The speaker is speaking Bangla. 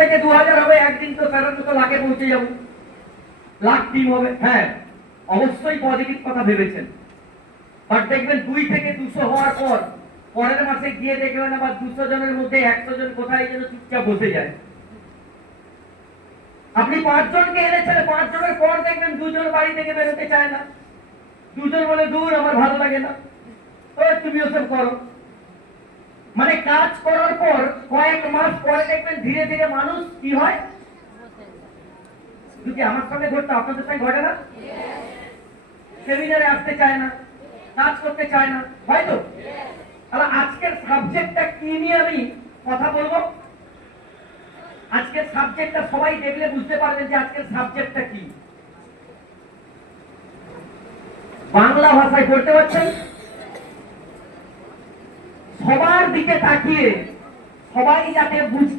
থেকে 2000 হবে, একদিন তো 1300 লাখে পৌঁছে যাবো, লাখ টিম হবে। হ্যাঁ, অবশ্যই পজিটিভ কথা ভেবেছেন, বাট দেখবেন 2 থেকে 200 হওয়ার পর পরের মাসে গিয়ে দেখবেন আবার 200 জনের মধ্যে 100 জন কোথায় যেন চুপচাপ বসে যায়। আপনি 5 জনকে এনেছেন, 5 জনের পর দেখবেন 2 জন বাড়ি থেকে বেরোতে চায় না, 2 জন বলে দূর আমার ভালো লাগে না, তুমি ওসব করো। মানে কাজ করার পর কয়েক মাস পরে দেখবেন ধীরে ধীরে মানুষ কি হয়, যদি আমার সঙ্গে ঘটতো আপনাদের সঙ্গে ঘটে না, সেমিনারে আসতে চায় না, কাজ করতে চায় না, হয়তো। তাহলে আজকের সাবজেক্টটা কি নিয়ে আমি কথা বলবো, আজকের সাবজেক্টটা সবাই দেখলে বুঝতে পারবেন যে আজকের সাবজেক্টটা কি। বাংলা ভাষায় পড়তে পারছেন? সবার দিকে তাকিয়ে সবাই যাতে বুঝতে